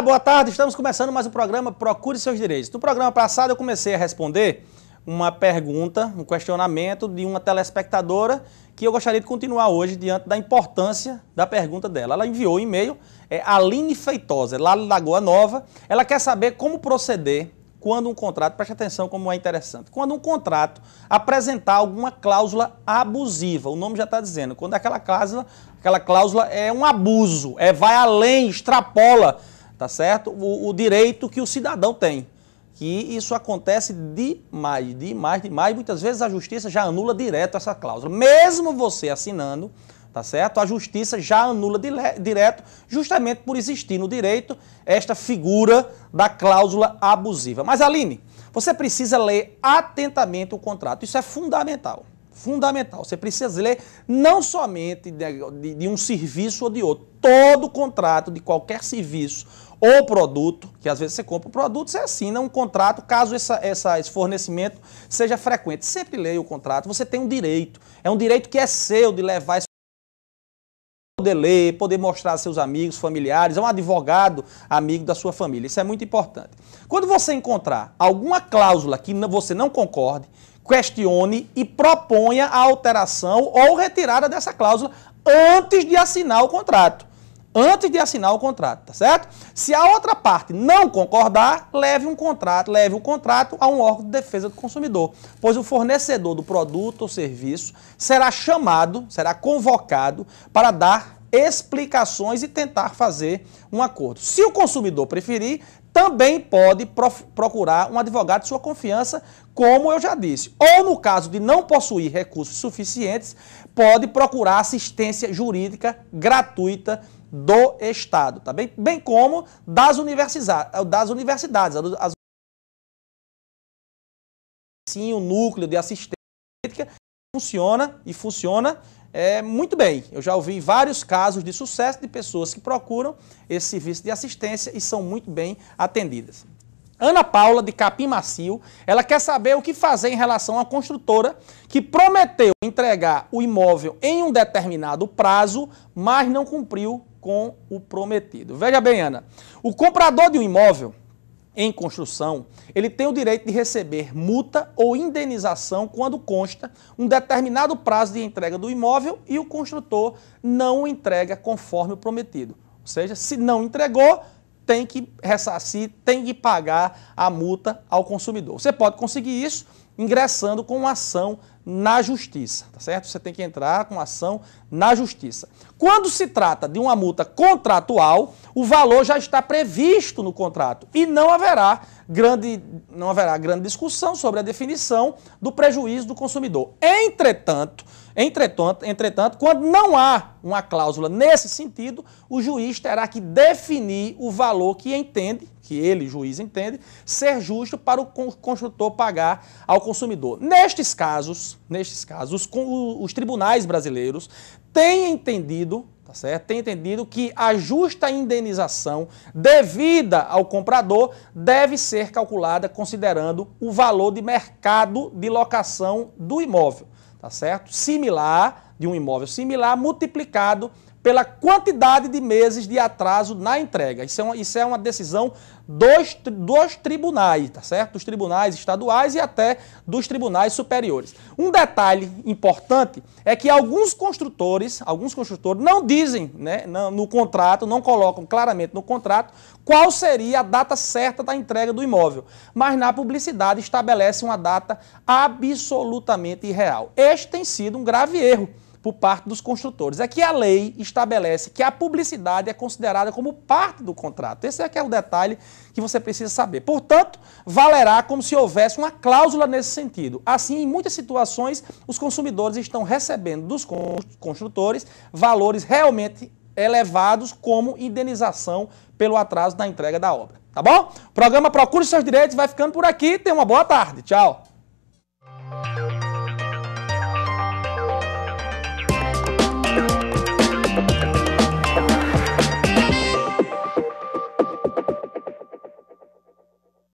Olá, boa tarde. Estamos começando mais um programa Procure Seus Direitos. No programa passado eu comecei a responder uma pergunta, um questionamento de uma telespectadora que eu gostaria de continuar hoje diante da importância da pergunta dela. Ela enviou um e-mail, Aline Feitosa, lá de Lagoa Nova. Ela quer saber como proceder quando um contrato, preste atenção como é interessante, quando um contrato apresentar alguma cláusula abusiva, o nome já está dizendo, quando aquela cláusula é um abuso, vai além, extrapola, tá certo? O direito que o cidadão tem. Que isso acontece demais, muitas vezes a justiça já anula direto essa cláusula. Mesmo você assinando, tá certo? A justiça já anula direto, justamente por existir no direito esta figura da cláusula abusiva. Mas, Aline, você precisa ler atentamente o contrato. Isso é fundamental. Fundamental. Você precisa ler não somente de um serviço ou de outro. Todo contrato de qualquer serviço ou produto, que às vezes você compra um produto, você assina um contrato, caso esse fornecimento seja frequente. Sempre leia o contrato, você tem um direito. É um direito que é seu de levar esse poder ler, poder mostrar a seus amigos, familiares, é um advogado amigo da sua família. Isso é muito importante. Quando você encontrar alguma cláusula que você não concorde, questione e proponha a alteração ou retirada dessa cláusula antes de assinar o contrato. Antes de assinar o contrato, tá certo? Se a outra parte não concordar, leve o contrato a um órgão de defesa do consumidor, pois o fornecedor do produto ou serviço será chamado, será convocado para dar explicações e tentar fazer um acordo. Se o consumidor preferir, também pode procurar um advogado de sua confiança, como eu já disse. Ou, no caso de não possuir recursos suficientes, pode procurar assistência jurídica gratuita do Estado, tá bem? Bem como das universidades. Sim, o núcleo de assistência jurídica funciona muito bem. Eu já ouvi vários casos de sucesso de pessoas que procuram esse serviço de assistência e são muito bem atendidas. Ana Paula, de Capim Macio, ela quer saber o que fazer em relação à construtora que prometeu entregar o imóvel em um determinado prazo, mas não cumpriu com o prometido. Veja bem, Ana, o comprador de um imóvel em construção, ele tem o direito de receber multa ou indenização quando consta um determinado prazo de entrega do imóvel e o construtor não o entrega conforme o prometido. Ou seja, se não entregou, tem que ressarcir, tem que pagar a multa ao consumidor. Você pode conseguir isso ingressando com uma ação na justiça, tá certo? Você tem que entrar com ação na justiça. Quando se trata de uma multa contratual, o valor já está previsto no contrato e não haverá grande discussão sobre a definição do prejuízo do consumidor. Entretanto, quando não há uma cláusula nesse sentido, o juiz terá que definir o valor que juiz entende, ser justo para o construtor pagar ao consumidor. Nestes casos, os tribunais brasileiros têm entendido, tá certo? Têm entendido que a justa indenização devida ao comprador deve ser calculada considerando o valor de mercado de locação do imóvel, tá certo? De um imóvel similar multiplicado pela quantidade de meses de atraso na entrega. Isso é uma decisão dos tribunais, tá certo? Dos tribunais estaduais e até dos tribunais superiores. Um detalhe importante é que alguns construtores não dizem, né, no contrato, não colocam claramente no contrato qual seria a data certa da entrega do imóvel, mas na publicidade estabelece uma data absolutamente irreal. Este tem sido um grave erro por parte dos construtores. É que a lei estabelece que a publicidade é considerada como parte do contrato. Esse é que é o detalhe que você precisa saber. Portanto, valerá como se houvesse uma cláusula nesse sentido. Assim, em muitas situações, os consumidores estão recebendo dos construtores valores realmente elevados como indenização pelo atraso na entrega da obra. Tá bom? O programa Procure Seus Direitos vai ficando por aqui. Tenha uma boa tarde. Tchau.